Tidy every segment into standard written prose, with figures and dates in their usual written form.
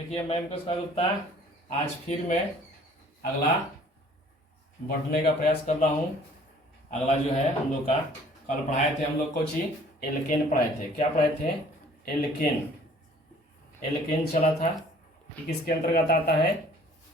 देखिए मैं मुकेश गुप्ता आज फिर मैं अगला बढ़ने का प्रयास कर रहा हूँ। अगला जो है हम लोग का कल पढ़ाए थे हम लोग कुछ ही एल्केन पढ़ाए थे। क्या पढ़ाए थे? एल्केन। एल्केन चला था कि किसके अंतर्गत आता है?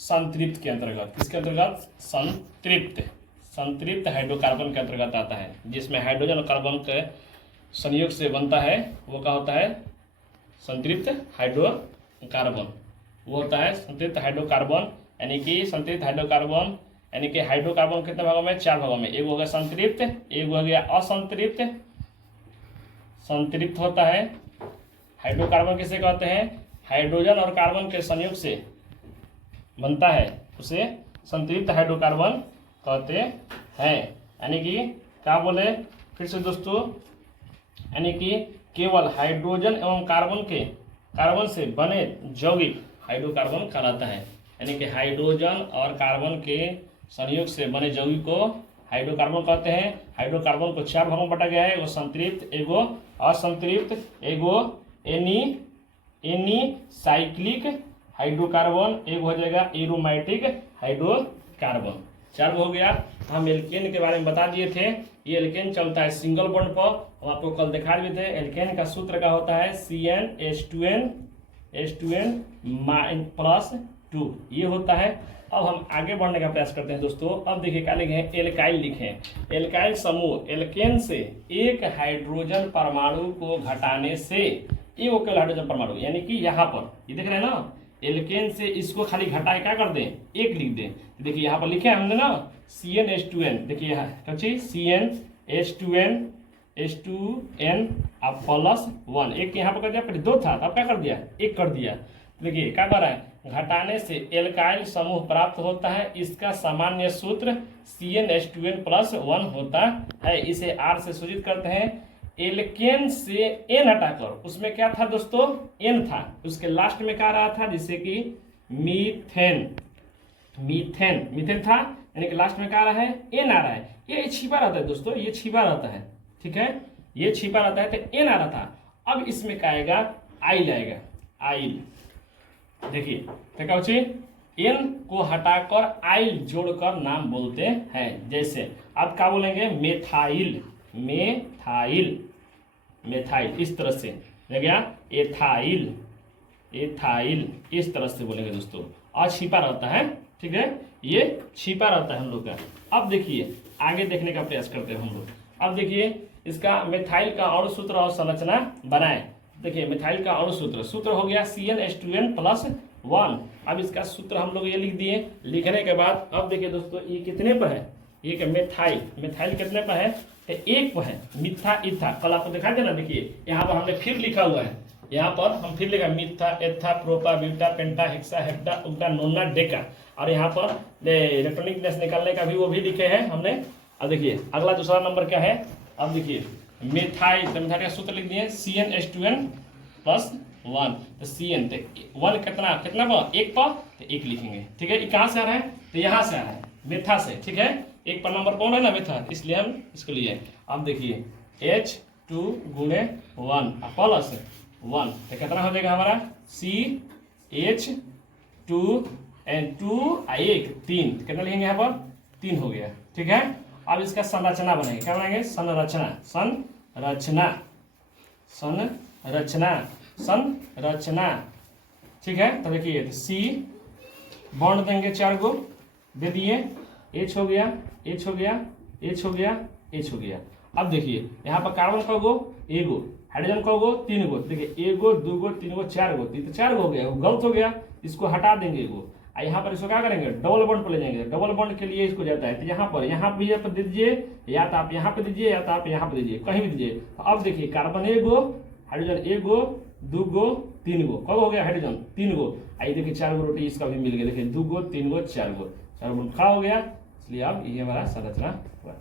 संतृप्त के अंतर्गत। किसके अंतर्गत? संतृप्त। संतृप्त हाइड्रोकार्बन के अंतर्गत आता है, जिसमें हाइड्रोजन और कार्बन के संयोग से बनता है। वो क्या होता है? संतृप्त हाइड्रोकार्बन। वो होता है संतृप्त हाइड्रोकार्बन। यानी कि संतृप्त हाइड्रोकार्बन यानी कि हाइड्रोकार्बन कितने भागों में? 4 भागों में। एक हो गया संतृप्त, एक हो गया असंतृप्त। संतृप्त होता है हाइड्रोकार्बन किसे कहते हैं? हाइड्रोजन और कार्बन के संयोग से बनता है, उसे संतृप्त हाइड्रोकार्बन कहते हैं। यानी कि क्या बोले फिर से दोस्तों? यानी कि केवल हाइड्रोजन एवं कार्बन से बने यौगिक हाइड्रोकार्बन कहलाता है। यानी कि हाइड्रोजन और कार्बन के संयोग से बने यौगिक को हाइड्रोकार्बन कहते हैं। हाइड्रोकार्बन को 4 भागों में बांटा गया है। एगो संतृप्त, एगो असंतृप्त, एगो एनीसाइक्लिक हाइड्रोकार्बन, एक हो जाएगा एरोमेटिक हाइड्रोकार्बन। 4 हो गया। हम एल्केन के बारे में बता दिए थे। ये एल्केन चलता है सिंगल बॉन्ड पर। हम आपको कल दिखा दिए थे। एल्केन का सूत्र का होता है CnH2n+2 ये होता है। अब हम आगे बढ़ने का प्रयास करते हैं दोस्तों। अब देखिए क्या लिखे हैं? एल्काइल लिखे हैं। एल्काइल समूह एल्केन से एक हाइड्रोजन परमाणु को घटाने से एक केवल हाइड्रोजन परमाणु, यानी कि यहाँ पर ये देख रहे हैं ना, एल्केन से इसको खाली घटाए क्या कर दें? एक लिख दें। देखिए यहाँ पर लिखे हैं हमने ना CnH2n। देखिए यहाँ क्या चीज? CnH2n अब +1। एक यहाँ पर कर दिया, पहले 2 था, अब क्या कर दिया? 1 कर दिया। देखिए क्या कर रहा है? घटाने से एल्काइल समूह प्राप्त होता है। इसका सामान्य सूत्र CnH2n+1 होता है। इसे R से सूचित करते हैं। एल्केन से N हटाकर उसमें क्या था दोस्तों? N था। उसके लास्ट में क्या रहा था? जिससे कि मीथेन था। यानी कि लास्ट में क्या आ रहा है? N आ रहा है। ये छिपा रहता है दोस्तों, ये छिपा रहता है, ठीक है, ये छिपा रहता है। तो N आ रहा था। अब इसमें क्या आएगा? आइल आएगा। आइल देखिए तो क्या होची? N को हटाकर आइल जोड़कर नाम बोलते हैं। जैसे आप क्या बोलेंगे? मेथाइल, मेथाइल, मेथाइल, इस तरह से लग गया। एथाइल, एथाइल, इस तरह से बोलेंगे दोस्तों। और छिपा रहता है, ठीक है, ये छिपा रहता है हम लोग का। अब देखिए आगे देखने का प्रयास करते हैं हम लोग। अब देखिए इसका मिथाइल का अणु सूत्र और संरचना बनाए। देखिए मिथाइल का अणु सूत्र हो गया CnH2n+1। अब इसका सूत्र हम लोग ये लिख दिए। लिखने के बाद अब देखिए दोस्तों ये कितने पर है? ये मिथाइल, मिथाइल कितने पर है? 1 पर है। मिथा इथा कल आपको दिखा दिया ना। देखिए यहाँ पर हमने फिर लिखा हुआ है। यहाँ पर हम फिर लिखा मिथा एथा प्रोपा ब्यूटा पेंटा हेक्सा हेप्टा उक्टा नोना डेका। और यहाँ पर इलेक्ट्रॉनिक गैस निकालने का भी वो भी लिखे हैं हमने। अब देखिए अगला दूसरा नंबर क्या है? अब देखिए मिथाइल, तो मिथाइल का सूत्र लिख दिए CnH2n+1। तो CN 1 कितना पर? 1 पर, तो 1 लिखेंगे, ठीक है। ये कहाँ से आ रहा है? तो यहाँ से आ रहा है, मेथा से, ठीक है। 1 पर नंबर कौन है ना? मेथा, इसलिए हम इसको लिए। अब देखिए H2 गुणे 1 +1 तो कितना हो जाएगा हमारा? CH2n2 3 कितना लिखेंगे यहाँ पर? 3 हो गया, ठीक है। अब इसका संरचना बनाएंगे। क्या बनाएंगे? संरचना, ठीक है। तो देखिए C बॉन्ड देंगे 4 गो दे दिए। H हो गया, H हो गया, H हो गया, H हो गया। अब देखिए यहाँ पर कार्बन का गो एगो, हाइड्रोजन का गो 3 गो। देखिए 1 गो 2 गो 3 गो 4 गो, तो 4 गो हो गया, गलत हो गया, इसको हटा देंगे एगो। यहाँ पर इसको क्या करेंगे? डबल बॉन्ड पर ले जाएंगे। डबल बॉन्ड के लिए इसको जाता है। तो यहाँ पर भी दे दीजिए, या तो आप यहाँ पे दीजिए, या तो आप यहाँ पे दीजिए, कहीं भी दीजिए। तो अब देखिए कार्बन 1 गो, हाइड्रोजन 1 गो 2 गो 3 गो, कब हो गया? हाइड्रोजन 3 गो। आइए देखिए 4 गो रोटी इसका भी मिल गया। देखिए 2 गो 3 गो 4 गो, 4 बॉन्ड खड़ा हो गया। इसलिए अब ये हमारा संरचना हुआ।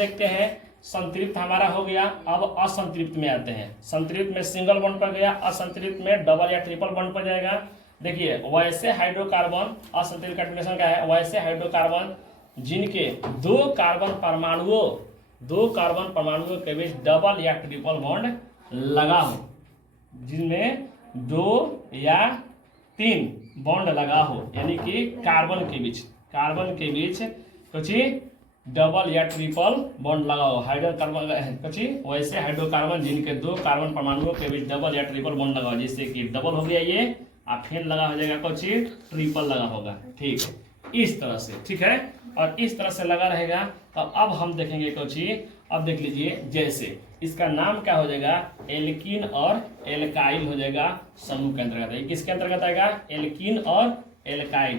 देखते हैं संतृप्त हमारा हो गया। अब असंतृप्त में आते हैं। संतृप्त में सिंगल बॉन्ड पर गया, असंतृप्त में डबल या ट्रिपल बॉन्ड पर जाएगा। देखिए वैसे हाइड्रोकार्बन, असंतृप्त का डेफिनेशन क्या है? वैसे हाइड्रोकार्बन जिनके 2 कार्बन परमाणुओं के बीच डबल या ट्रिपल बॉन्ड लगा हो, जिनमें 2 या तीन बॉन्ड लगा हो, यानी कि कार्बन के बीच कुछ डबल या ट्रिपल बॉन्ड लगा हो, हाइड्रोकार्बन कुछ वैसे हाइड्रोकार्बन जिनके दो कार्बन परमाणुओं के बीच डबल या ट्रिपल बॉन्ड लगा हो, जैसे कि डबल हो गया ये, और फिर लगा हो जाएगा कुछ ट्रिपल लगा होगा, ठीक है, इस तरह से, ठीक है। और इस तरह से लगा रहेगा। तो अब हम देखेंगे कुछ, अब देख लीजिए, जैसे इसका नाम क्या हो जाएगा, एल्कीन और एल्काइल हो जाएगा समूह के अंतर्गत। ये किसके अंतर्गत आएगा, एल्कीन और एल्काइल,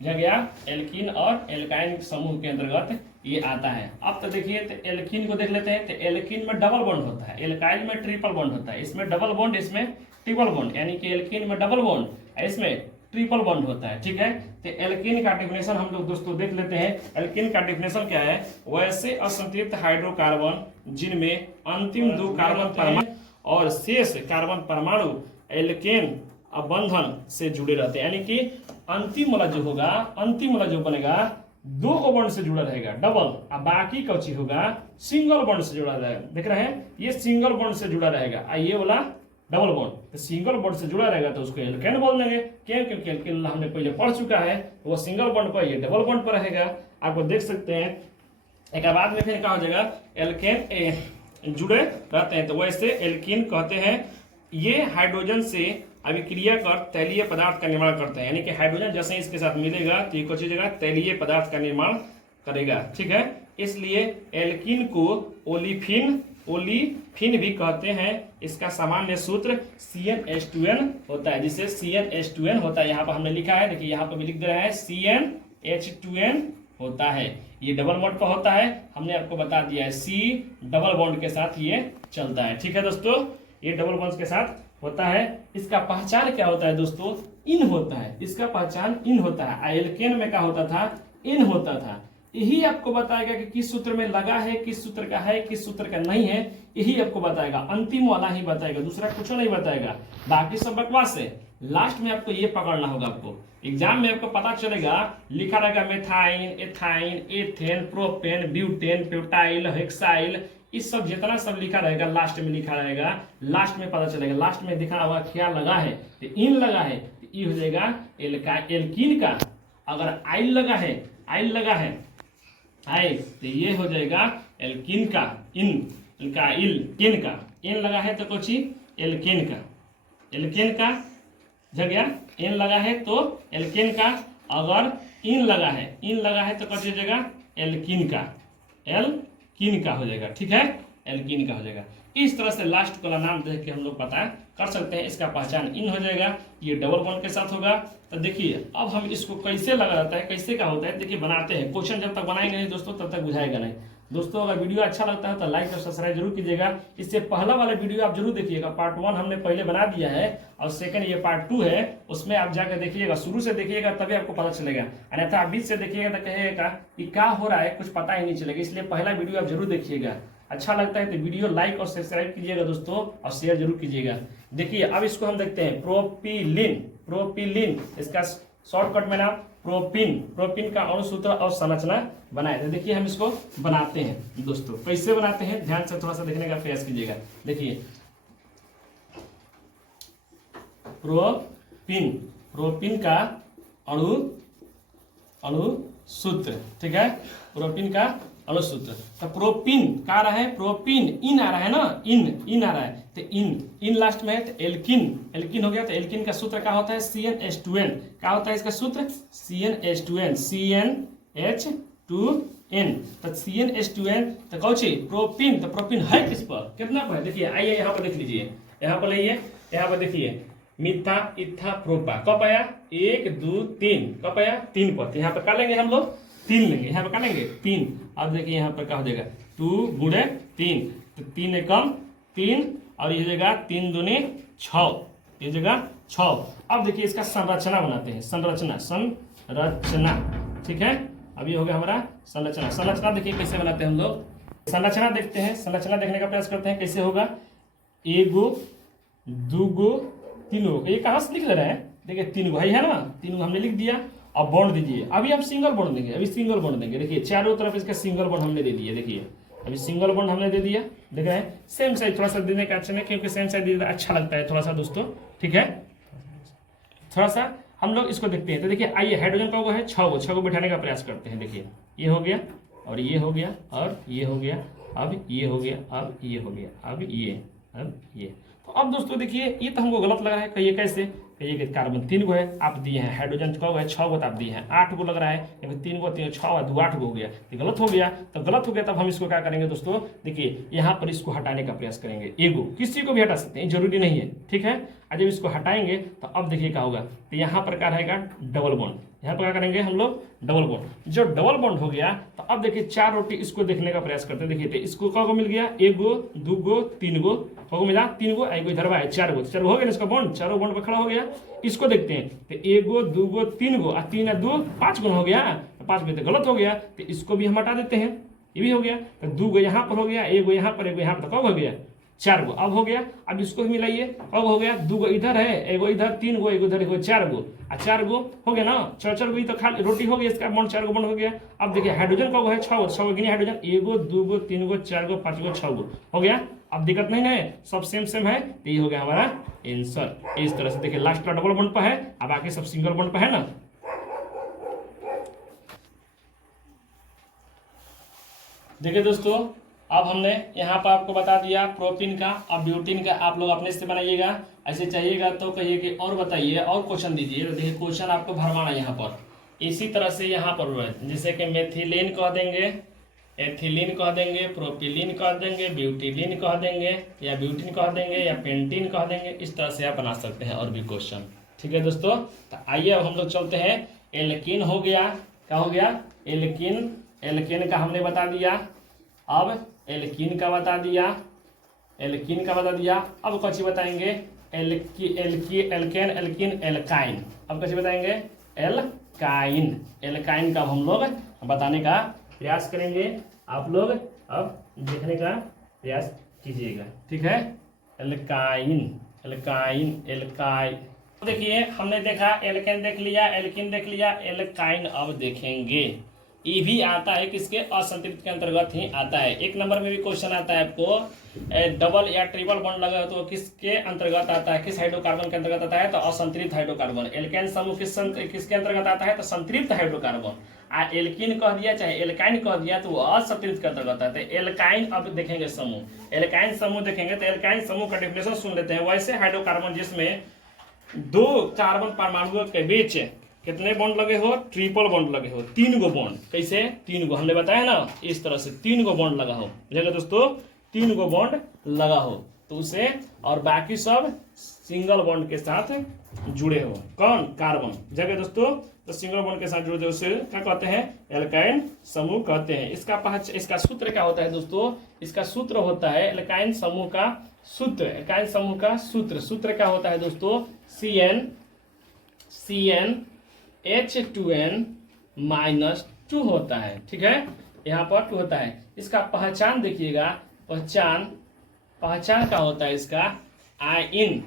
जो गया एल्कीन और एल्काइल समूह के अंतर्गत ये आता है। अब तो देखिए, तो एल्कीन को देख लेते हैं। तो एल्कीन में डबल बॉन्ड होता है, एल्काइल में ट्रिपल बॉन्ड होता है, इसमें डबल बॉन्ड, इसमें ट्रिपल बॉन्ड, यानी कि एल्कीन में डबल बॉन्ड, इसमें ट्रिपल बॉन्ड होता है, ठीक है। तो एल्कीन का डेफिनेशन हम लोग दोस्तों देख लेते हैं। एल्कीन का डेफिनेशन क्या है, वैसे असंतृप्त हाइड्रोकार्बन जिनमें अंतिम दो कार्बन परमाणु और शेष कार्बन परमाणु एल्केन बंधन से जुड़े रहते हैं, यानी कि अंतिम वाला जो होगा, अंतिम वाला जो बनेगा दो को बॉन्ड से जुड़ा रहेगा डबल, और बाकी का चीज होगा सिंगल बॉन्ड से जुड़ा रहेगा। देख रहे हैं, ये सिंगल बॉन्ड से जुड़ा रहेगा, और ये वाला डबल बॉन्ड। तो सिंगल बॉन्ड से जुड़ा रहेगा तो उसको एल्केन बोल देंगे, क्यों, क्योंकि एल्केन हमने पहले पढ़ चुका है, तो वो सिंगल बॉन्ड पर, ये डबल बॉन्ड पर रहेगा। आपको देख सकते हैं। एक बाद में फिर क्या हो जाएगा, एल्केन जुड़े रहते हैं, तो वैसे एल्कीन कहते हैं ये हाइड्रोजन से अभिक्रिया कर तैलीय पदार्थ का निर्माण करते हैं, यानी कि हाइड्रोजन जैसे इसके साथ मिलेगा तो ये कुछ जगह तैलीय पदार्थ का निर्माण करेगा, ठीक है। इसलिए एल्कीन को ओलिफिन भी कहते हैं। इसका सामान्य सूत्र CnH2n होता है, जिसे CnH2n होता है, यहाँ पर हमने लिखा है, देखिए यहाँ पर भी लिख दे रहा है CnH2n होता है। ये डबल बॉन्ड पर होता है, हमने आपको बता दिया है, C डबल बॉन्ड के साथ ये चलता है, ठीक है दोस्तों, ये डबल बॉन्ड के साथ होता है। इसका पहचान क्या होता है दोस्तों, इन होता है, इसका पहचान इन होता है। एल्केन में क्या होता था, इन होता था। यही आपको बताएगा कि किस सूत्र में लगा है, किस सूत्र का है, किस सूत्र का नहीं है, यही आपको बताएगा, अंतिम वाला ही बताएगा, दूसरा कुछ नहीं बताएगा, बाकी सब बकवास है। लास्ट में आपको ये पकड़ना होगा, आपको एग्जाम में आपको पता चलेगा, लिखा रहेगा methane, ethyne, ethane, propane, butane, butyl, hexyl, इस सब जितना सब लिखा रहेगा लास्ट में लिखा रहेगा, लास्ट में पता चलेगा। लास्ट में दिखा हुआ क्या लगा है, तो इन लगा है, तो ये हो जाएगा एल्कीन का। अगर आइल लगा है, आइल लगा है, आइल, तो ये हो जाएगा एल्कीन का, इन का इल का, इन लगा है तो कुछ एल्केन का, एल्केन का जगह इन लगा है तो एल्केन का। अगर इन लगा है तो कुछ जगह एल्कीन का, एल्कीन का हो जाएगा, ठीक है, एल्कीन का हो जाएगा। इस तरह से लास्ट वाला नाम देख के हम लोग पता कर सकते हैं, इसका पहचान इन हो जाएगा, ये डबल बॉन्ड के साथ होगा। तो देखिए अब हम इसको कैसे लगा रहता है, कैसे का होता है, देखिए बनाते हैं। क्वेश्चन जब तक बनाएंगे नहीं दोस्तों तब तक बुझाएगा नहीं। दोस्तों अगर वीडियो अच्छा लगता है तो लाइक और सब्सक्राइब जरूर कीजिएगा। इससे पहला वाला वीडियो आप जरूर देखिएगा, पार्ट 1 हमने पहले बना दिया है, और सेकंड ये पार्ट 2 है, उसमें आप जाकर देखिएगा, शुरू से देखिएगा तभी आपको पता चलेगा, अन्यथा आप बीच से देखिएगा तो कहिएगा कि क्या हो रहा है, कुछ पता ही नहीं चलेगा। इसलिए पहला वीडियो आप जरूर देखिएगा। अच्छा लगता है तो वीडियो लाइक और सब्सक्राइब कीजिएगा दोस्तों, और शेयर जरूर कीजिएगा। देखिए अब इसको हम देखते हैं, प्रोपिलीन, इसका शॉर्टकट में नाम प्रोपिन का अणुसूत्र और संरचना बनाए। तो देखिए हम इसको बनाते हैं दोस्तों, कैसे बनाते हैं ध्यान से थोड़ा सा देखने का प्रयास कीजिएगा। देखिए प्रोपिन का अणुसूत्र, ठीक है, प्रोपिन का अणुसूत्र। तो प्रोपिन का आ रहा है, प्रोपिन इन आ रहा है ना, इन आ रहा है, तो इन लास्ट में है, तो एल्किन हो गया। तो एल्किन का सूत्र क्या होता है, CnH2n। क्या होता है इसका सूत्र, CnH2n, CnH2n। तो CnH2n तो कौची प्रोपिन, तो प्रोपिन है किस पर, कितना पर है, देखिए आइए यहाँ पर देख लीजिए, यहाँ पर लाइए, यहाँ पर देखिए, मिथा इथा प्रोपा कब आया, 1 2 3, कब आया 3 पर। तो यहाँ पर क्या लेंगे हम लोग, 3 लेंगे, यहाँ पर क्या लेंगे 3। अब देखिए यहाँ पर क्या हो जाएगा, 2 गुणे 3, तो 3 एकम 3, और ये जगह 3 दूनी 6, ये जगह 6। अब देखिए इसका संरचना बनाते हैं, संरचना, ठीक है। अब ये हो गया हमारा संरचना देखिए कैसे बनाते हैं हम लोग, संरचना देखते हैं, संरचना देखने का प्रयास करते हैं कैसे होगा। 1 गो 2 गो 3 गो, ये कहाँ से लिख ले रहे हैं, देखिए 3 गो है ना, 3 गो हमने लिख दिया। अब बॉन्ड दीजिए, अभी हम सिंगल बॉन्ड देंगे, अभी सिंगल बॉन्ड देंगे। देखिए चारों तरफ इसका सिंगल बॉन्ड हमने दे दिया, देखिए अभी सिंगल बॉन्ड हमने दे दिया, देख रहे हैं। सेम साइज थोड़ा सा देने का अच्छा है, क्योंकि सेम साइज अच्छा लगता है थोड़ा सा दोस्तों, ठीक है। थोड़ा सा हम लोग इसको देखते हैं। तो देखिए आइए, हाइड्रोजन का है 6 गो बैठाने का प्रयास करते हैं। देखिए ये हो गया और ये हो गया और ये हो गया, अब ये हो गया, अब ये हो गया, अब ये। तो अब दोस्तों देखिए ये तो हमको गलत लगा है। कहिए कैसे? कहिए कि कार्बन 3 गो है, आप दिए हैं। हाइड्रोजन का है 6 गो, तो आप दिए हैं 8 गो लग रहा है, क्योंकि 3 गो 3 6 2 8 गो हो गया, ये गलत हो गया। तो गलत हो गया तब हम इसको क्या करेंगे दोस्तों? देखिए यहाँ पर इसको हटाने का प्रयास करेंगे। एगो किसी को भी हटा सकते हैं, जरूरी नहीं है, ठीक है। और जब इसको हटाएंगे तो अब देखिए क्या होगा, तो यहाँ पर क्या रहेगा? Double bond. यहाँ पर क्या करेंगे हम लोग? Double bond. जो डबल बॉन्ड हो गया तो अब देखिए 4 रोटी इसको देखने का प्रयास करते हैं। देखिए तो इसको को मिल गया 1 गो 2 गो 3 गो, को मिला 3 गो, एगो इधर है 4 गो, 4 गो हो गया इसका बॉन्ड, चारों बॉन्ड पर खड़ा हो गया। इसको देखते हैं तो 1 गो 2 गो 3 गो, 3 और 2 5 गो हो गया, तो 5 में तो गलत हो गया, तो इसको भी हम हटा देते हैं। ये भी हो गया, तो 2 गो यहाँ पर हो गया, 1 गो यहाँ पर, 1 गो यहाँ पर, तो कब हो गया? 4 गो। अब हो गया, अब इसको भी मिलाइए, अब हो गया 2 गो इधर है, 1 गो इधर, 3 गो, 1 गो इधर, 4 गो, 4 गो हो गया ना, 4 गो, तो खाली रोटी हो गई, इसका बॉन्ड 4 गो बॉन्ड हो गया। अब देखिए हाइड्रोजन का है 6 गो, 6 गो गिनी हाइड्रोजन, 1 गो 2 गो 3 गो 4 गो 5 गो 6 गो हो गया। अब दिक्कत नहीं है, सब सेम है, तो ये हो गया हमारा आंसर। इस तरह से देखिए लास्ट का डबल बॉन्ड पर है, अब बाकी सब सिंगल बॉन्ड पर है ना। देखिए दोस्तों, अब हमने यहाँ पर आपको बता दिया प्रोपीन का और ब्यूटीन का, आप लोग अपने से बनाइएगा। ऐसे चाहिएगा तो कहिए कि और बताइए, और क्वेश्चन दीजिए। तो देखिए क्वेश्चन आपको भरवाना यहाँ पर इसी तरह से यहाँ पर, जैसे कि मेथिलीन कह देंगे, एथिलीन कह देंगे, प्रोपिलीन कह देंगे, ब्यूटिलीन कह देंगे, या ब्यूटिन कह देंगे, या पेंटीन कह देंगे। इस तरह से आप बना सकते हैं और भी क्वेश्चन, ठीक है दोस्तों। तो आइए अब हम लोग चलते हैं। एल्कीन हो गया, क्या हो गया? एल्कीन। एल्कीन का हमने बता दिया, अब एल्कीन का बता दिया, एल्कीन का बता दिया। अब कौन बताएंगे? Alkane, alkene, alkyne. अब कैसे बताएंगे? एल्काइन। एल्काइन का हम लोग बताने का प्रयास करेंगे, आप लोग अब देखने का प्रयास कीजिएगा, ठीक है। Alkyne, alkyne, alkyne. देखिए हमने देखा एल्केन देख लिया, एल्कीन देख लिया, एल्काइन अब देखेंगे। ये भी आता है किसके? असंतृप्त के अंतर्गत ही आता है। 1 नंबर में भी क्वेश्चन आता है आपको, डबल या ट्रिपल बॉन्ड लगा तो किसके अंतर्गत आता है? किस हाइड्रोकार्बन के अंतर्गत आता है? तो असंतृप्त हाइड्रोकार्बन। एल्केन समूह किसके अंतर्गत आता है? तो संतृप्त हाइड्रोकार्बन। एल्कीन कह दिया चाहे एल्काइन कह दिया तो वो असंतृप्त के अंतर्गत आता है। एल्काइन अब देखेंगे समूह, एल्काइन समूह देखेंगे तो एल्काइन समूह का डेफिनेशन सुन लेते हैं। वैसे हाइड्रोकार्बन जिसमें 2 कार्बन परमाणुओं के बीच कितने बॉन्ड लगे हो? ट्रिपल बॉन्ड लगे हो, 3 गो बॉन्ड। कैसे? 3 गो, हमने बताया ना, इस तरह से 3 गो बॉन्ड लगा हो, बुझेगा दोस्तों? 3 गो बॉन्ड लगा हो तो उसे, और बाकी सब सिंगल बॉन्ड के साथ जुड़े हो। कौन? कार्बन, बुझेगा दोस्तों? तो सिंगल बॉन्ड के साथ जुड़े उसे क्या कहते हैं? एल्काइन समूह कहते हैं। इसका सूत्र क्या होता है दोस्तों? इसका सूत्र होता है एल्काइन समूह का सूत्र। एल्काइन समूह का सूत्र क्या होता है दोस्तों? CnH2n -2 होता है, ठीक है। यहाँ पर 2 होता है। इसका पहचान देखिएगा, पहचान क्या होता है इसका? आइन।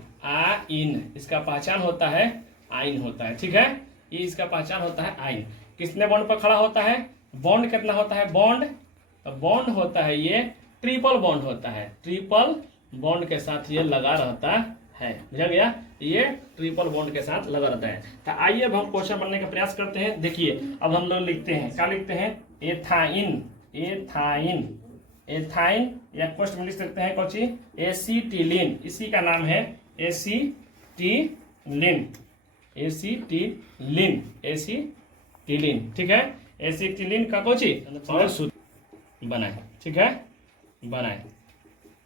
इसका पहचान होता है आइन होता है, ठीक है। ये इसका पहचान होता है आइन। किसने बॉन्ड पर खड़ा होता है? बॉन्ड कितना होता है? बॉन्ड होता है ये ट्रिपल बॉन्ड होता है, ट्रिपल बॉन्ड के साथ ये लगा रहता है, बुझा गया? ये ट्रिपल बॉन्ड के साथ लगा रहता है। तो आइए अब हम क्वेश्चन बनने का प्रयास करते हैं। देखिए अब हम लोग लिखते हैं, क्या लिखते हैं? एथाइन या क्वेश्चन में लिख सकते हैं कौन सी? एसीटिलीन। इसी का नाम है एसीटिलीन, ठीक है। एसीटिलीन का कौन सी सूत्र बनाए, ठीक है, बनाए।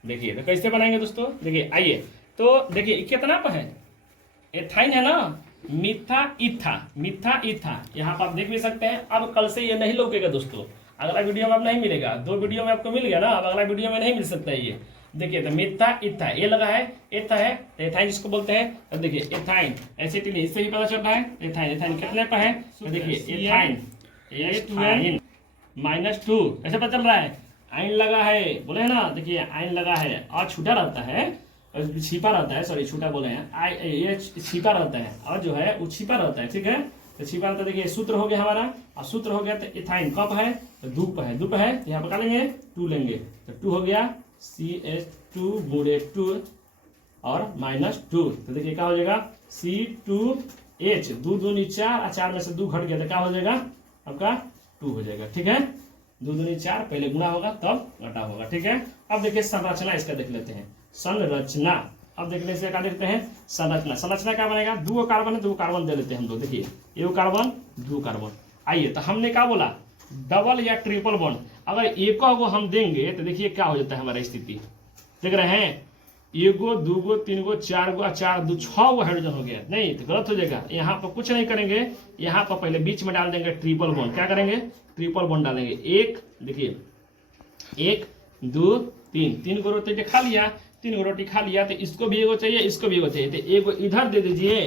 देखिए तो कैसे बनाएंगे दोस्तों? देखिए आइए, तो देखिए कितना पर है? एथाइन है ना, मिथा इथा, यहाँ पर आप देख भी सकते हैं। अब कल से ये नहीं लौकेगा दोस्तों, अगला वीडियो में अब नहीं मिलेगा। 2 वीडियो में आपको मिल गया ना, अब अगला वीडियो में नहीं मिल सकता है ये। देखिए तो मिथा इथा ये लगा है, एथा है, एथाइन जिसको बोलते हैं। तो देखिए एथाइन एसिटिलीन, इससे ही पता चल रहा है। एथाइन कितने पर है? तो देखिए एथाइन -2 ऐसे पता चल रहा है। आइन लगा है, बोले है ना, देखिए आइन लगा है और छूटा रहता है, छिपा रहता है, सॉरी छूटा बोले हैं, ये छिपा रहता है और जो है वो छिपा रहता है, ठीक है। तो छिपा रहता है। देखिए सूत्र हो गया हमारा, और सूत्र हो गया तो एथाइन कप है तो धूप है, यहाँ पर क्या लेंगे? 2 लेंगे, तो 2 हो गया CH2 × 2 और -2। तो देखिए क्या हो जाएगा? C2 H 2 दूनी 4 और 4 में से 2 घट गया तो क्या हो जाएगा आपका 2 हो जाएगा। ठीक है, 2 दूनी 4 पहले गुणा होगा तब घटा होगा। ठीक है, अब देखिए संरचना इसका देख लेते हैं। संरचना अब देखने से क्या देखते हैं संरचना। संरचना क्या बनेगा, 2 कार्बन है 2 कार्बन दे लेते हैं हम लोग। देखिए 1 कार्बन 2 कार्बन। आइए तो हमने क्या बोला डबल या ट्रिपल बॉन्ड अगर एक को हम देंगे तो देखिए क्या हो जाता है हमारा स्थिति। देख रहे हैं 1 गो 2 गो 3 गो 4 गो 4 2 6 गो हाइड्रोजन हो गया। नहीं तो गलत हो जाएगा। यहाँ पर कुछ नहीं करेंगे, यहाँ पर पहले बीच में डाल देंगे ट्रिपल बॉन्ड। क्या करेंगे ट्रिपल बॉन्ड डालेंगे। एक देखिए 1 2 3 3 गो रोटी खा लिया, 3 गो रोटी खा लिया तो इसको भी एगो चाहिए इसको भी एगो चाहिए। तो एगो इधर दे दीजिए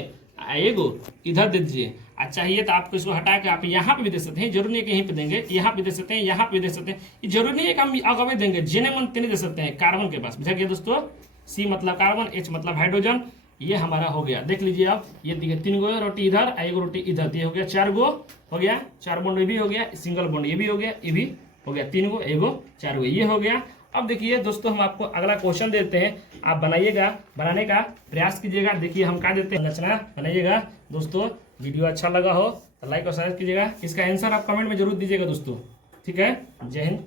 एगो इधर दे दीजिए। चाहिए तो आपको इसको हटा के आप यहाँ पे भी दे सकते हैं, जरूरी नहीं कि यहीं पे देंगे, यहाँ पे दे सकते हैं यहाँ पे दे सकते हैं। ये जरूरी नहीं है कि हम अगवे देंगे, जेने मन तेने दे सकते हैं कार्बन के पास। बुझा गया दोस्तों, C मतलब कार्बन, H मतलब हाइड्रोजन। ये हमारा हो गया। देख लीजिए आप ये देखिए 3 गो रोटी इधर एगो रोटी इधर, ये हो गया 4 गो हो गया। 4 बॉन्ड ये भी हो गया, सिंगल बॉन्ड ये भी हो गया, ये भी हो गया 3 गो एगो 4 गो ये हो गया। अब देखिए दोस्तों हम आपको अगला क्वेश्चन देते हैं, आप बनाइएगा, बनाने का प्रयास कीजिएगा। देखिए हम क्या देते हैं रचना बनाइएगा दोस्तों। वीडियो अच्छा लगा हो तो लाइक और शेयर कीजिएगा। इसका आंसर आप कमेंट में जरूर दीजिएगा दोस्तों। ठीक है, जय हिंद।